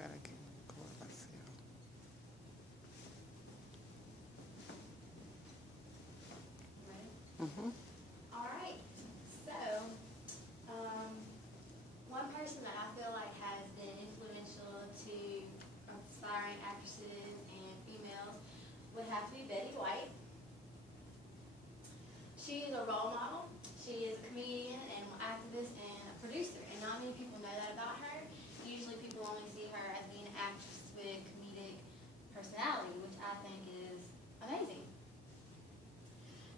Democratic Coalition. Ready? Mm-hmm. All right. So, one person that I feel like has been influential to aspiring actresses and females would have to be Betty White. She is a role model. She is a comedian and activist and a producer, and not many people know that about her. Usually people only see her as being an actress with comedic personality, which I think is amazing.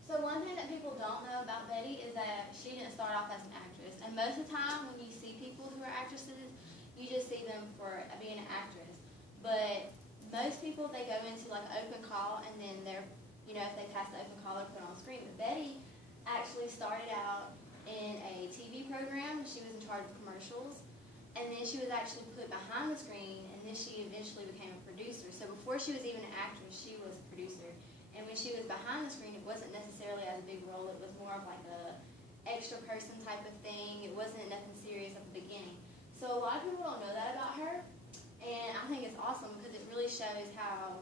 So one thing that people don't know about Betty is that she didn't start off as an actress. And most of the time when you see people who are actresses, you just see them for being an actress. But most people, they go into like an open call, and then they're, you know, if they pass the open call, they're put on screen. But Betty actually started out in a TV program. She was in charge of commercials. And then she was actually put behind the screen, and then she eventually became a producer. So before she was even an actress, she was a producer. And when she was behind the screen, it wasn't necessarily as a big role. It was more of like a extra person type of thing. It wasn't nothing serious at the beginning. So a lot of people don't know that about her. And I think it's awesome because it really shows how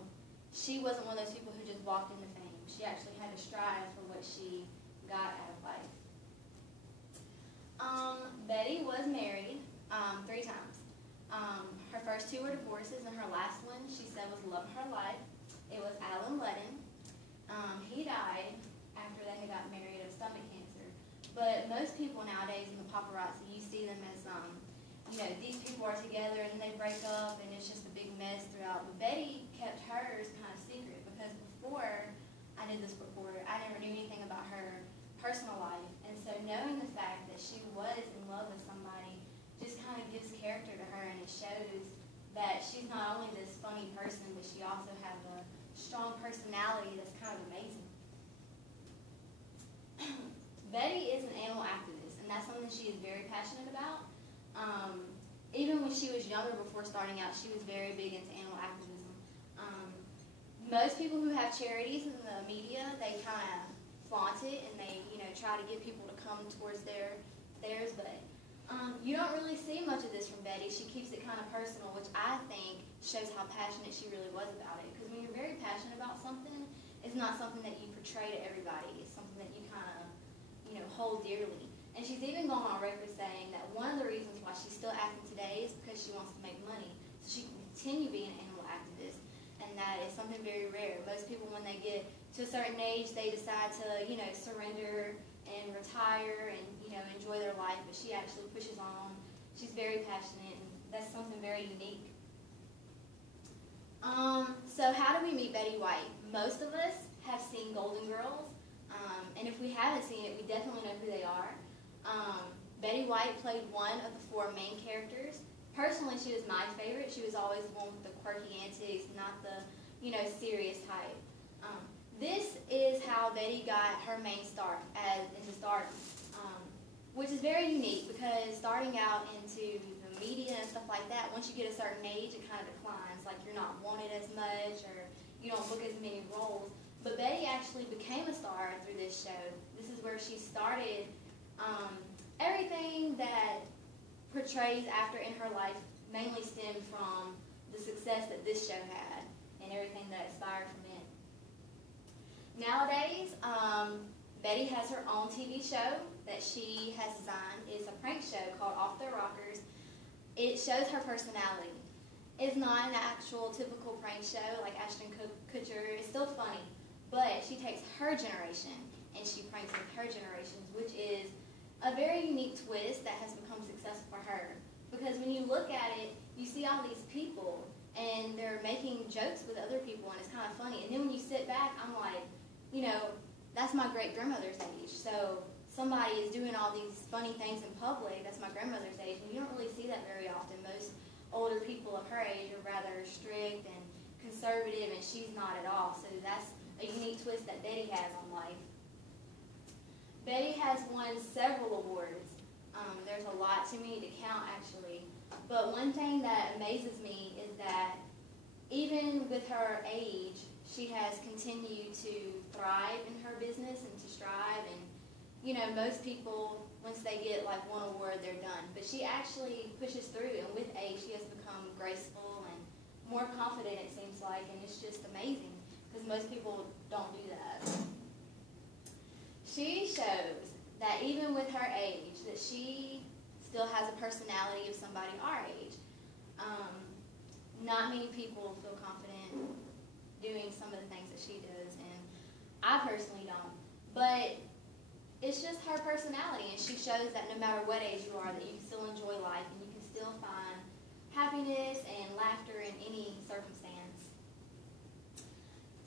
she wasn't one of those people who just walked into fame. She actually had to strive for what she got out of life. Betty was married 3 times. Her first 2 were divorces, and her last one, she said, was the love of her life. It was Alan Ludden. He died after they got married of stomach cancer. But most people nowadays in the paparazzi, you see them as, you know, these people are together and then they break up and it's just a big mess throughout. But Betty kept hers kind of secret because before I did this before, I never knew anything about her personal life. And so knowing the fact that she was in love with somebody just kind of gives character to her, and it shows that she's not only this funny person, but she also has a strong personality that's kind of amazing. Betty is an animal activist, and that's something she is very passionate about. Even when she was younger, before starting out, she was very big into animal activism. Most people who have charities in the media, they kind of flaunt it, and they, you know, try to get people to come towards theirs, but you don't really see much of this from Betty. She keeps it kind of personal, which I think shows how passionate she really was about it. Because when you're very passionate about something, it's not something that you portray to everybody. It's something that you kind of, you know, hold dearly. And she's even gone on record saying that one of the reasons why she's still acting today is because she wants to make money. So she can continue being an animal activist. And that is something very rare. Most people, when they get to a certain age, they decide to, you know, surrender and retire and, you know, enjoy their life. But she actually pushes on. She's very passionate, and that's something very unique. So how do we meet Betty White? Most of us have seen Golden Girls. And if we haven't seen it, we definitely know who they are. Betty White played one of the 4 main characters. Personally, she was my favorite. She was always the one with the quirky antics, not the, you know, serious type. This is how Betty got her main start into stardom, which is very unique because starting out into the media and stuff like that, once you get a certain age, it kind of declines. Like you're not wanted as much, or you don't book as many roles. But Betty actually became a star through this show. This is where she started everything that portrays after in her life mainly stemmed from the success that this show had and everything that inspired from it. Nowadays, Betty has her own TV show that she has designed. It's a prank show called Off the Rockers. It shows her personality. It's not an actual typical prank show like Ashton Kutcher. It's still funny, but she takes her generation and she pranks with her generations, which is a very unique twist that has become successful for her. Because when you look at it, you see all these people and they're making jokes with other people, and it's kind of funny. And then when you sit back, I'm like, you know, that's my great-grandmother's age. So somebody is doing all these funny things in public, that's my grandmother's age, and you don't really see that very often. Most older people of her age are rather strict and conservative, and she's not at all. So that's a unique twist that Betty has on life. Betty has won several awards. There's a lot, too many to count actually. But one thing that amazes me is that even with her age, she has continued to thrive in her business and to strive, and you know, most people, once they get like one award, they're done. But she actually pushes through, and with age, she has become graceful and more confident, it seems like, and it's just amazing because most people don't do that. She shows that even with her age, that she still has a personality of somebody our age. Not many people feel confident doing some of the things that she does, and I personally don't. But it's just her personality, and she shows that no matter what age you are, that you can still enjoy life and you can still find happiness and laughter in any circumstance.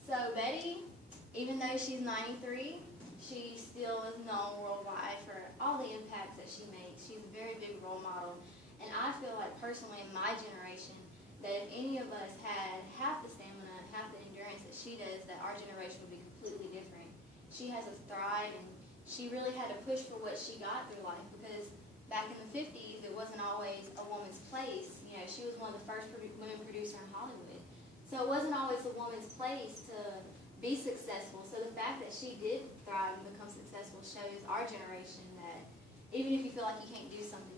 So Betty, even though she's 93, she still is known worldwide for all the impacts that she makes. She's a very big role model, and I feel like personally in my generation that if any of us had half the stamina and half the endurance that she does, that our generation would be completely different. She has us thrive, and she really had to push for what she got through life, because back in the 50s, it wasn't always a woman's place. You know, she was one of the first women producer in Hollywood. So it wasn't always a woman's place to be successful. So the fact that she did thrive and become successful shows our generation that even if you feel like you can't do something,